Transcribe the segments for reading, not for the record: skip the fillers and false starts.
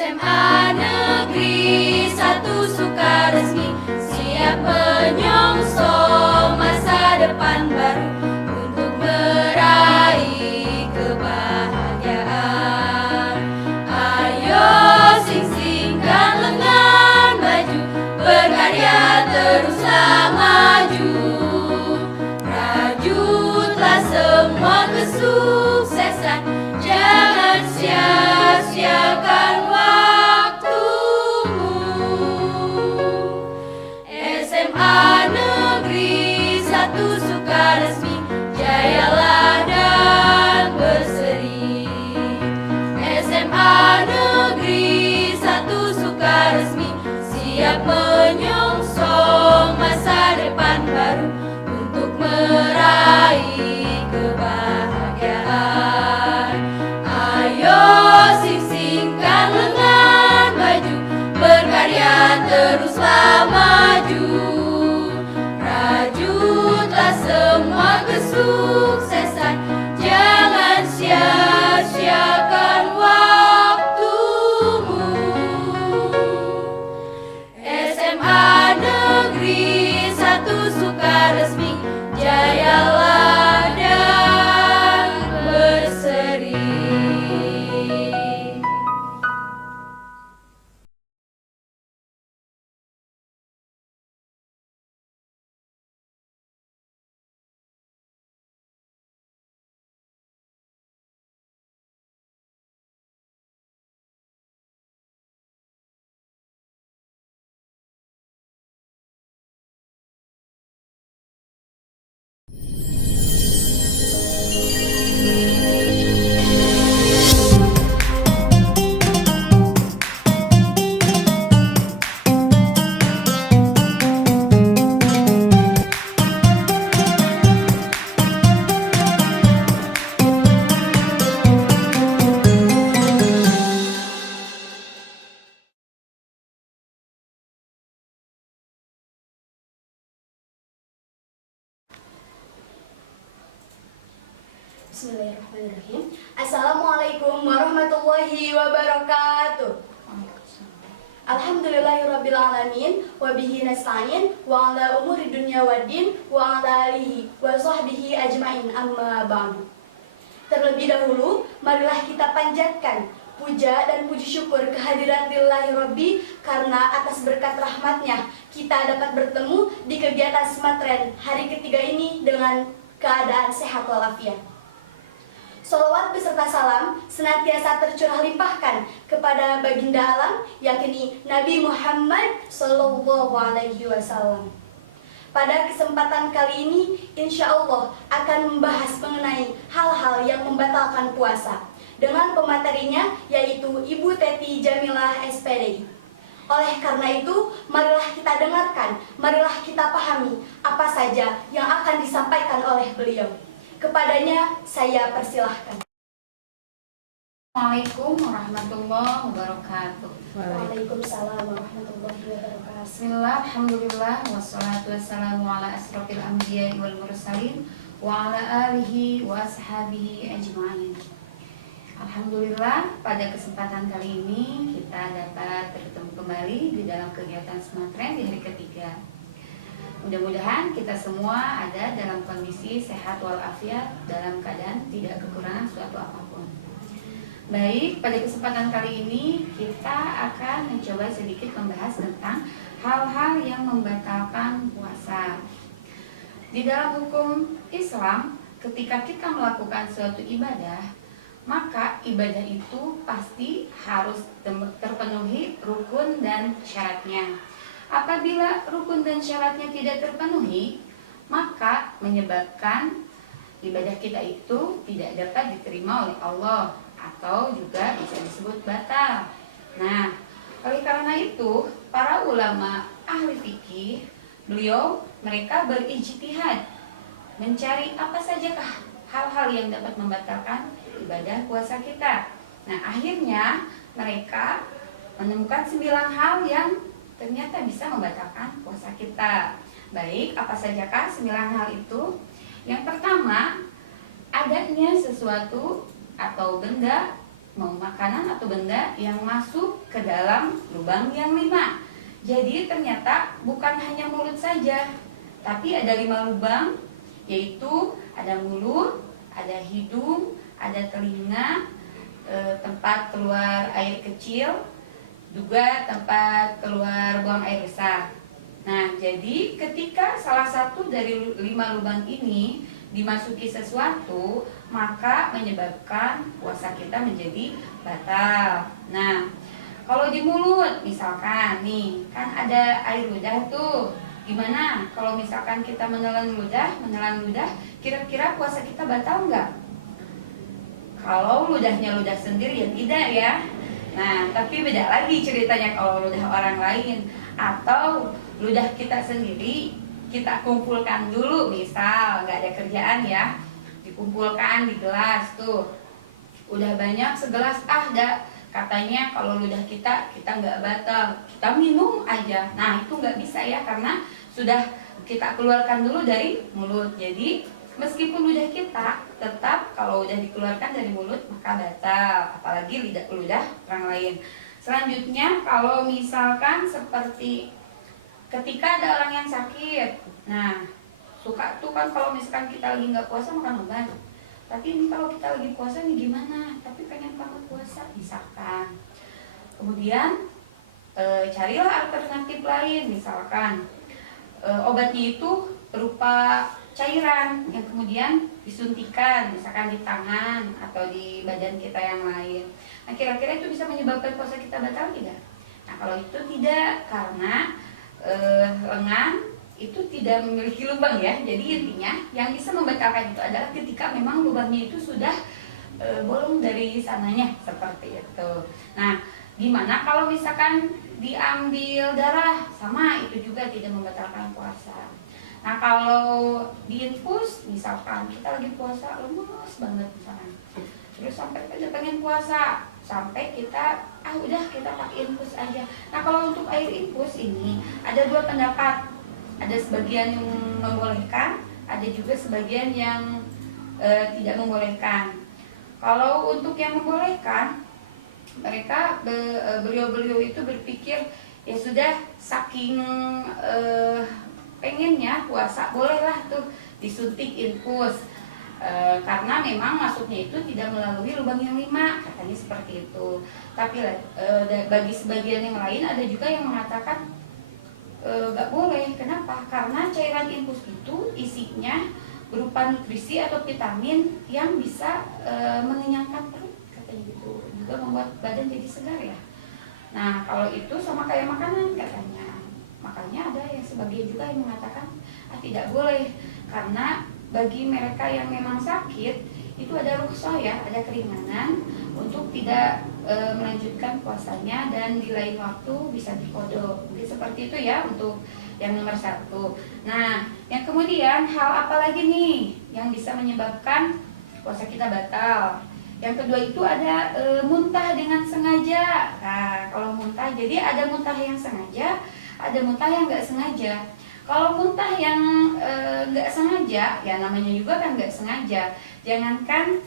SMA Negeri 1 Sukaresmi siap menyongsong masa depan baru untuk meraih kebahagiaan. Ayo sing-singkan lengan maju, berkarya teruslah maju. Rajutlah semua kesuksesan, jangan sia-siakan waktumu. SMA Negeri 1 Sukaresmi, jayalah dan berseri. SMA Negeri 1 Sukaresmi siap menyongsong masa depan baru untuk meraih kebahagiaan. Ayo sing-singkan lengan maju, berkarya teruslah maju. Rajutlah semua kesuksesan, jangan sia-siakan waktumu. SMA Negeri 1 Sukaresmi, jayalah dan berseri. Bismillahirrahmanirrahim. Assalamualaikum warahmatullahi wabarakatuh. Alhamdulillahirrabbilalamin, wabihi nasta'in, wa ala umuri dunya waddin, wa ala alihi wa sahbihi ajma'in, amma ba'du. Terlebih dahulu, marilah kita panjatkan puja dan puji syukur kehadiran Lillahi Rabbi, karena atas berkat rahmatnya kita dapat bertemu di kegiatan Smartren hari ketiga ini dengan keadaan sehat walafiat. Sholawat beserta salam senantiasa tercurah limpahkan kepada baginda alam, yakni Nabi Muhammad Sallallahu Alaihi Wasallam. Pada kesempatan kali ini, insya Allah akan membahas mengenai hal-hal yang membatalkan puasa dengan pematerinya yaitu Ibu Teti Jamilah SPDI. Oleh karena itu, marilah kita dengarkan, marilah kita pahami apa saja yang akan disampaikan oleh beliau. Kepadanya saya persilahkan. Assalamualaikum warahmatullahi wabarakatuh. Waalaikumsalam warahmatullahi wabarakatuh. Bismillah, alhamdulillah, wassalatu wassalamu ala asrofil anbiya'i wal mursalin wa ala alihi wa ashabihi ajma'in. Alhamdulillah, pada kesempatan kali ini kita dapat bertemu kembali di dalam kegiatan Smartren di hari ketiga. Mudah-mudahan kita semua ada dalam kondisi sehat walafiat, dalam keadaan tidak kekurangan suatu apapun. Baik, pada kesempatan kali ini kita akan mencoba sedikit membahas tentang hal-hal yang membatalkan puasa. Di dalam hukum Islam, ketika kita melakukan suatu ibadah, maka ibadah itu pasti harus terpenuhi rukun dan syaratnya. Apabila rukun dan syaratnya tidak terpenuhi, maka menyebabkan ibadah kita itu tidak dapat diterima oleh Allah atau juga bisa disebut batal. Nah, oleh karena itu, para ulama ahli fikih, mereka berijtihad mencari apa sajakah hal-hal yang dapat membatalkan ibadah puasa kita. Nah, akhirnya mereka menemukan 9 hal yang ternyata bisa membatalkan puasa kita. Baik, apa sajakah 9 hal itu? Yang pertama, adanya sesuatu atau benda mau makanan atau benda yang masuk ke dalam lubang yang 5. Jadi ternyata bukan hanya mulut saja, tapi ada 5 lubang, yaitu ada mulut, ada hidung, ada telinga, tempat keluar air kecil, juga tempat keluar buang air besar. Nah, jadi ketika salah satu dari 5 lubang ini dimasuki sesuatu, maka menyebabkan puasa kita menjadi batal. Nah, kalau di mulut misalkan nih, kan ada air ludah tuh. Gimana kalau misalkan kita menelan ludah, kira-kira puasa kita batal nggak? Kalau ludahnya ludah sendiri ya tidak ya. Nah, tapi beda lagi ceritanya kalau ludah orang lain atau ludah kita sendiri. Kita kumpulkan dulu, misal nggak ada kerjaan ya, dikumpulkan di gelas tuh, udah banyak segelas, katanya kalau ludah kita nggak batal, kita minum aja. Nah itu nggak bisa ya, karena sudah kita keluarkan dulu dari mulut. Jadi meskipun ludah kita tetap kalau udah dikeluarkan dari mulut maka batal, apalagi ludah orang lain. Selanjutnya kalau misalkan seperti ketika ada orang yang sakit, nah suka tuh kan kalau misalkan kita lagi nggak puasa makan obat. Tapi ini kalau kita lagi puasa nih gimana? Tapi pengen banget puasa, misalkan. Kemudian carilah alternatif lain, misalkan obatnya itu berupa cairan yang kemudian disuntikan, misalkan di tangan atau di badan kita yang lain. Nah kira-kira itu bisa menyebabkan puasa kita batal tidak? Nah kalau itu tidak, karena lengan itu tidak memiliki lubang ya. Jadi intinya yang bisa membatalkan itu adalah ketika memang lubangnya itu sudah bolong dari sananya, seperti itu. Nah, gimana kalau misalkan diambil darah? Sama, itu juga tidak membatalkan puasa. Nah, kalau diinfus, misalkan kita lagi puasa lemes banget misalkan, terus sampai pengen puasa, sampai kita udah kita pakai infus aja. Nah kalau untuk air infus ini ada 2 pendapat, ada sebagian yang membolehkan, ada juga sebagian yang tidak membolehkan. Kalau untuk yang membolehkan, mereka beliau-beliau itu berpikir ya sudah, saking pengennya puasa, bolehlah tuh disuntik infus. Karena memang masuknya itu tidak melalui lubang yang 5, katanya seperti itu. Tapi bagi sebagian yang lain ada juga yang mengatakan gak boleh. Kenapa? Karena cairan infus itu isinya berupa nutrisi atau vitamin yang bisa mengenyangkan perut, katanya gitu, juga membuat badan jadi segar ya. Nah kalau itu sama kayak makanan katanya. Makanya ada yang sebagian juga yang mengatakan tidak boleh, karena bagi mereka yang memang sakit itu ada rukhsah ya, ada keringanan untuk tidak melanjutkan puasanya dan di lain waktu bisa diqodho. Mungkin seperti itu ya untuk yang nomor 1. Nah, yang kemudian hal apa lagi nih yang bisa menyebabkan puasa kita batal? Yang kedua itu ada muntah dengan sengaja. Nah, kalau muntah, jadi ada muntah yang sengaja, ada muntah yang nggak sengaja. Kalau muntah yang nggak sengaja, ya namanya juga kan nggak sengaja. Jangankan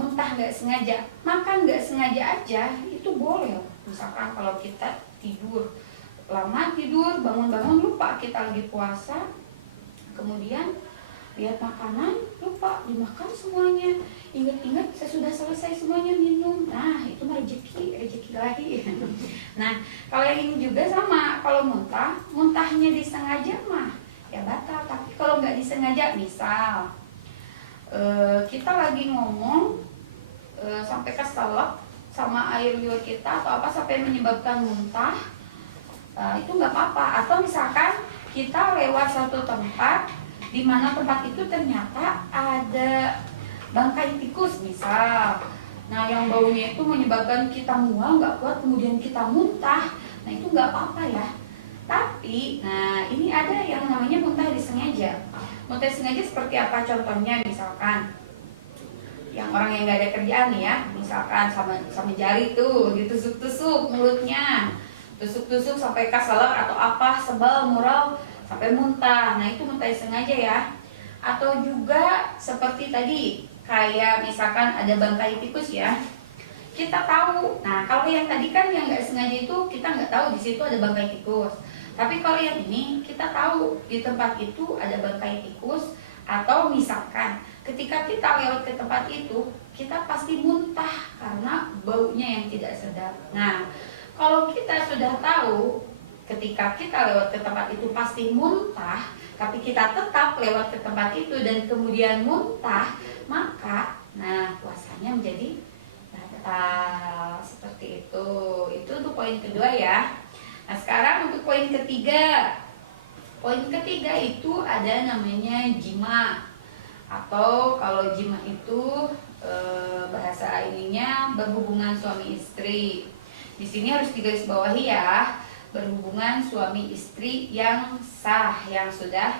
muntah nggak sengaja, makan nggak sengaja aja itu boleh. Misalkan kalau kita tidur, lama tidur, bangun-bangun lupa kita lagi puasa, kemudian lihat makanan, lupa dimakan semuanya, ingat-ingat sesudah selesai semuanya minum. Nah itu mah rezeki lagi. Nah kalau yang ini juga sama, kalau muntahnya disengaja mah ya batal. Tapi kalau nggak disengaja, misal kita lagi ngomong sampai keselak sama air liur kita atau apa sampai menyebabkan muntah, itu nggak apa-apa. Atau misalkan kita lewat satu tempat di mana tempat itu ternyata ada bangkai tikus misal. Nah yang baunya itu menyebabkan kita mual nggak kuat, kemudian kita muntah. Nah itu nggak apa-apa ya. Tapi nah ini ada yang namanya muntah disengaja. Muntah disengaja seperti apa contohnya? Misalkan yang orang yang nggak ada kerjaan nih ya, misalkan sama jari tuh ditusuk-tusuk mulutnya, tusuk-tusuk sampai keselak atau apa, sebal, mural, sampai muntah. Nah itu muntah sengaja ya. Atau juga seperti tadi, kayak misalkan ada bangkai tikus ya, kita tahu. Nah, kalau yang tadi kan yang nggak sengaja itu kita nggak tahu di situ ada bangkai tikus. Tapi kalau yang ini kita tahu di tempat itu ada bangkai tikus, atau misalkan ketika kita lewat ke tempat itu kita pasti muntah karena baunya yang tidak sedap. Nah, kalau kita sudah tahu ketika kita lewat ke tempat itu pasti muntah, tapi kita tetap lewat ke tempat itu dan kemudian muntah, maka puasanya menjadi batal. Seperti itu. Itu untuk poin kedua ya. Nah, sekarang untuk poin ketiga. Poin ketiga itu ada namanya jima, atau kalau jima itu bahasa ininya berhubungan suami istri. Di sini harus digarisbawahi ya, berhubungan suami istri yang sah, yang sudah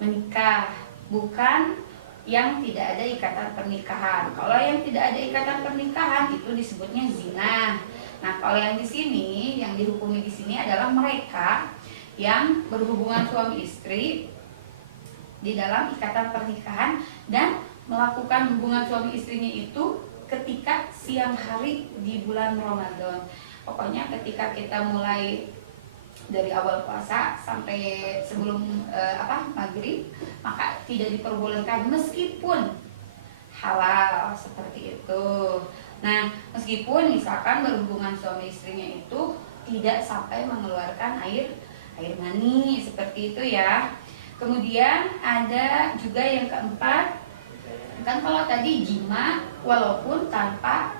menikah, bukan yang tidak ada ikatan pernikahan. Kalau yang tidak ada ikatan pernikahan itu disebutnya zina. Nah, kalau yang di sini, yang dihukumi di sini adalah mereka yang berhubungan suami istri di dalam ikatan pernikahan dan melakukan hubungan suami istrinya itu ketika siang hari di bulan Ramadan. Pokoknya ketika kita mulai dari awal puasa sampai sebelum maghrib, maka tidak diperbolehkan meskipun halal, seperti itu. Nah, meskipun misalkan berhubungan suami istrinya itu tidak sampai mengeluarkan air mani, seperti itu ya. Kemudian ada juga yang keempat, kan kalau tadi jima walaupun tanpa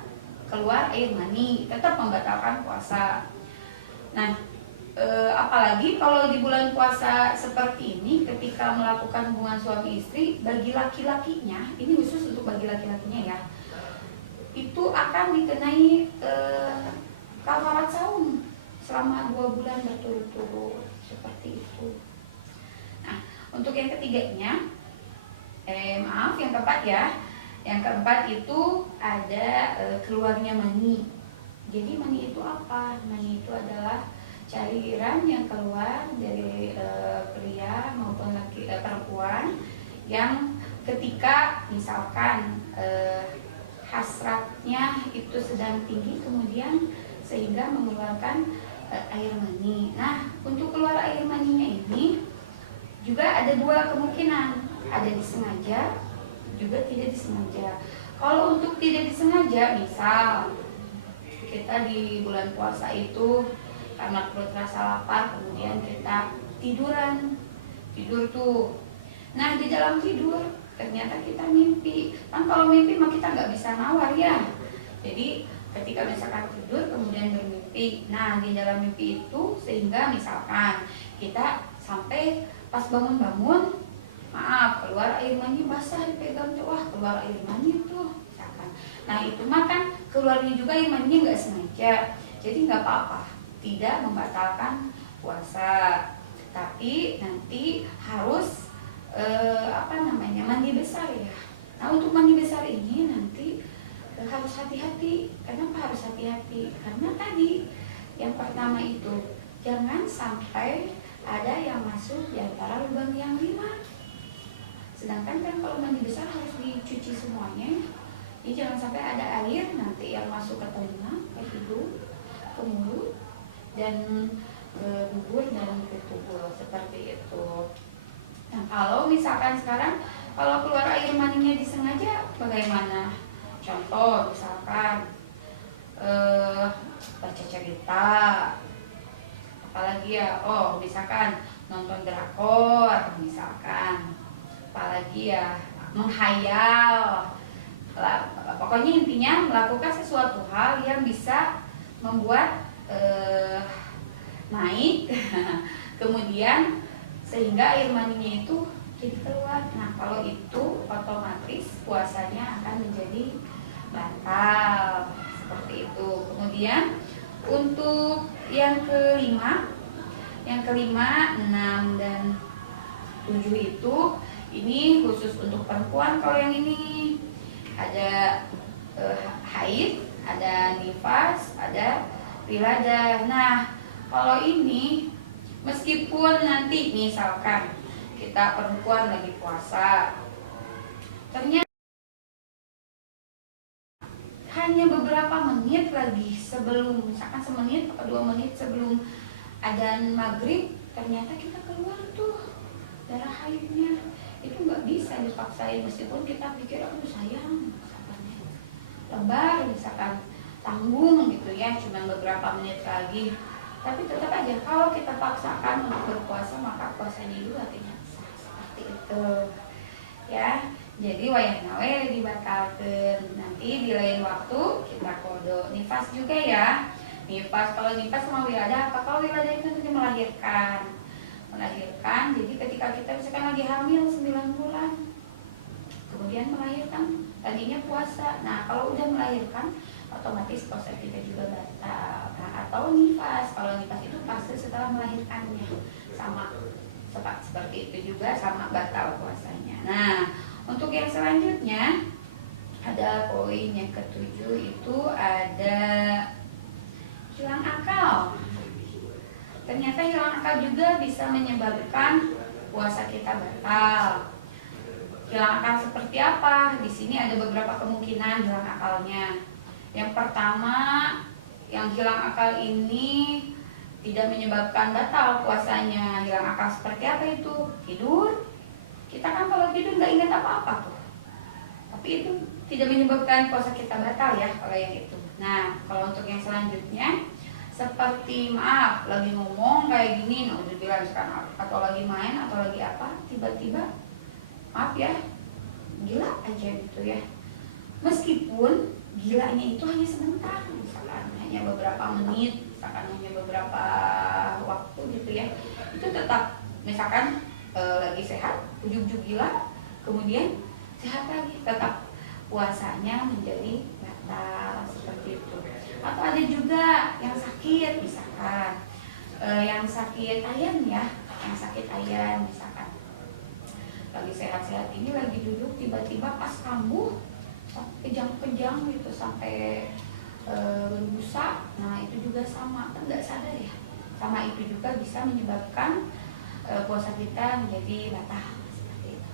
keluar air mani tetap membatalkan puasa. Nah, apalagi kalau di bulan puasa seperti ini ketika melakukan hubungan suami istri, bagi laki-lakinya, ini khusus untuk bagi laki-lakinya ya, itu akan dikenai kafarat saum selama 2 bulan berturut-turut, seperti itu. Nah, untuk yang ketiganya, yang keempat ya. Yang keempat itu ada keluarnya mani. Jadi mani itu apa? Mani itu adalah cairan yang keluar dari pria maupun perempuan yang ketika misalkan hasratnya itu sedang tinggi, kemudian sehingga mengeluarkan air mani. Nah, untuk keluar air maninya ini juga ada 2 kemungkinan, ada disengaja juga tidak disengaja. Kalau untuk tidak disengaja, misal kita di bulan puasa itu karena perut rasa lapar, kemudian kita tidur tuh. Nah, di dalam tidur ternyata kita mimpi. Kan kalau mimpi mah kita nggak bisa nawar ya. Jadi ketika misalkan tidur kemudian bermimpi, nah di dalam mimpi itu sehingga misalkan kita sampai pas bangun-bangun, maaf, keluar air mani basah, dipegang tuh, wah keluar air mani tuh misalkan. Nah itu mah kan keluarnya juga air maninya nggak sengaja, jadi nggak apa-apa, tidak membatalkan puasa. Tapi nanti harus mandi besar ya. Nah untuk mandi besar ini nanti harus hati-hati. Kenapa harus hati-hati? Karena tadi yang pertama itu jangan sampai ada yang masuk di antara lubang yang 5. Sedangkan kan kalau mandi besar harus dicuci semuanya. Jadi jangan sampai ada air nanti yang masuk ke telinga, ke hidung, ke mulut, dan bubur dan ke tubuh, seperti itu. Nah kalau misalkan sekarang kalau keluar air maninya disengaja bagaimana? Contoh misalkan baca cerita, apalagi ya, misalkan nonton drakor misalkan, apalagi ya menghayal, pokoknya intinya melakukan sesuatu hal yang bisa membuat naik kemudian sehingga air maninya itu jadi keluar. Nah kalau itu otomatis puasanya akan menjadi batal, seperti itu. Kemudian untuk yang kelima, 6 dan 7 itu ini khusus untuk perempuan. Kalau yang ini ada haid, ada nifas, ada wiladah. Nah kalau ini meskipun nanti misalkan kita perempuan lagi puasa, ternyata hanya beberapa menit lagi sebelum, misalkan semenit atau 2 menit sebelum adzan maghrib, ternyata kita keluar tuh darah haidnya. Itu nggak bisa dipaksain, meskipun kita pikir aku sayang misalkan ya, lebar misalkan, tanggung gitu ya, cuma beberapa menit lagi. Tapi tetap aja kalau kita paksakan untuk berpuasa, maka puasanya juga tidak sah, seperti itu ya. Jadi wayah nawe dibatalkan. Nanti di lain waktu kita kodo nifas juga ya. Nifas, kalau nifas sama wiladah apa? Kalau wiladah itu nanti melahirkan. Jadi ketika kita misalkan lagi hamil 9 bulan, kemudian melahirkan, tadinya puasa. Nah kalau udah melahirkan, otomatis puasa kita juga batal. Nah, atau nifas, kalau nifas itu fase setelah melahirkannya, sama seperti itu juga, sama batal puasanya. Nah, untuk yang selanjutnya ada poin yang ke-7, itu ada hilang akal. Ternyata hilang akal juga bisa menyebabkan puasa kita batal. Hilang akal seperti apa? Di sini ada beberapa kemungkinan hilang akalnya. Yang pertama, yang hilang akal ini tidak menyebabkan batal puasanya. Hilang akal seperti apa itu? Tidur. Kita kan kalau tidur nggak ingat apa-apa tuh. Tapi itu tidak menyebabkan puasa kita batal ya kalau yang itu. Nah, kalau untuk yang selanjutnya, seperti maaf, lagi ngomong kayak gini, nah udah bilang sekarang, atau lagi main, atau lagi apa, tiba-tiba, maaf ya, gila aja gitu ya. Meskipun gilanya itu hanya sebentar, misalkan hanya beberapa menit, misalkan hanya beberapa waktu gitu ya, itu tetap, misalkan lagi sehat, ujung-ujung gila, kemudian sehat lagi, tetap puasanya menjadi batal seperti itu. Atau ada juga yang sakit, misalkan yang sakit ayan ya, yang sakit ayan misalkan, lagi sehat-sehat ini lagi duduk, tiba-tiba pas kambuh kejang-kejang gitu sampai berbusa. Nah itu juga sama, kan nggak sadar ya, sama itu juga bisa menyebabkan puasa kita menjadi batal seperti itu.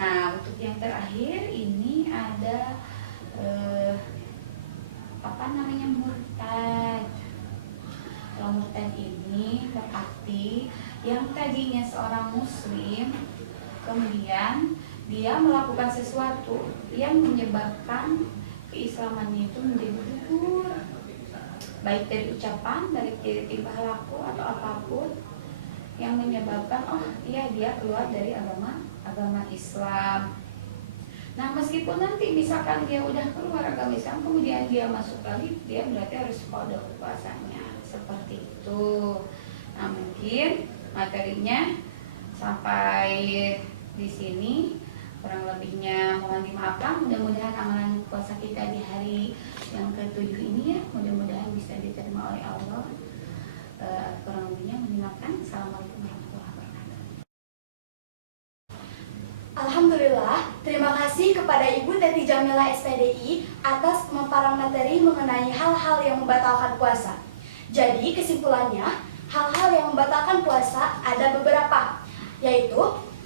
Nah untuk yang terakhir ini ada murtad. Kalau murtad ini berarti yang tadinya seorang muslim, kemudian dia melakukan sesuatu yang menyebabkan keislamannya itu menjadi gugur, baik dari ucapan, dari tingkah laku atau apapun yang menyebabkan dia keluar dari agama Islam. Nah meskipun nanti misalkan dia udah keluar agama Islam, kemudian dia masuk lagi, dia berarti harus qada puasanya seperti itu. Nah mungkin materinya sampai di sini, kurang lebihnya mohon dimaafkan. Mudah-mudahan amalan puasa kita di hari yang ke-7 ini ya, mudah-mudahan bisa diterima oleh Allah. Kurang lebihnya mohon dimaafkan. Assalamualaikum warahmatullahi wabarakatuh. Alhamdulillah, terima kasih kepada Ibu Teti Jamila SPDI atas pemaparan materi mengenai hal-hal yang membatalkan puasa. Jadi kesimpulannya, hal-hal yang membatalkan puasa ada beberapa, yaitu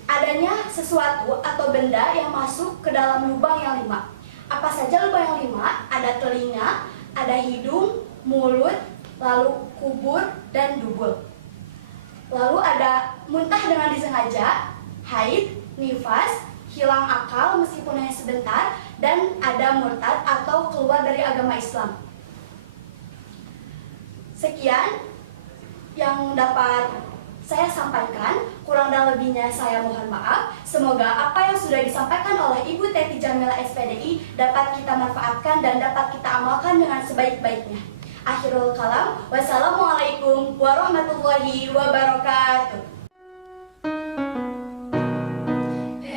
adanya sesuatu atau benda yang masuk ke dalam lubang yang 5. Apa saja lubang yang 5? Ada telinga, ada hidung, mulut, lalu kubur, dan dubur. Lalu ada muntah dengan disengaja, haid, nifas, hilang akal meskipun hanya sebentar, dan ada murtad atau keluar dari agama Islam. Sekian yang dapat saya sampaikan, kurang dan lebihnya saya mohon maaf. Semoga apa yang sudah disampaikan oleh Ibu Teti Jamila SPDI dapat kita manfaatkan dan dapat kita amalkan dengan sebaik-baiknya. Akhirul kalam, wassalamualaikum warahmatullahi wabarakatuh.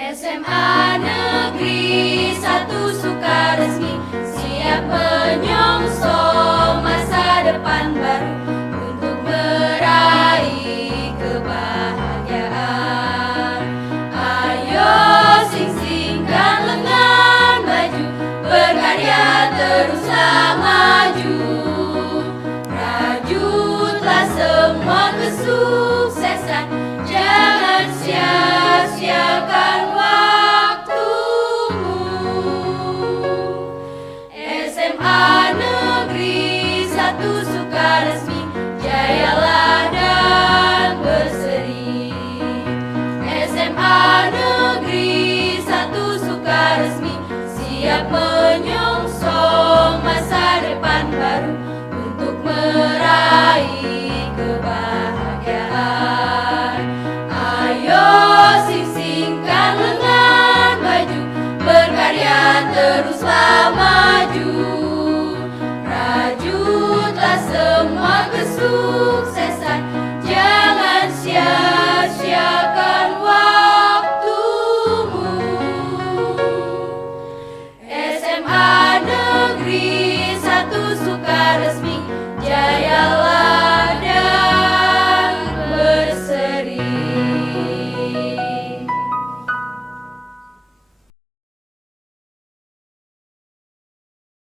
SMA Negeri 1 Sukaresmi siap menyongsong masa depan baru untuk meraih kebahagiaan. Ayo sing-singkan lengan maju, berkarya teruslah maju. Rajutlah semua kesuksesan, jangan sia-siakan waktumu. SMA siap menyusul.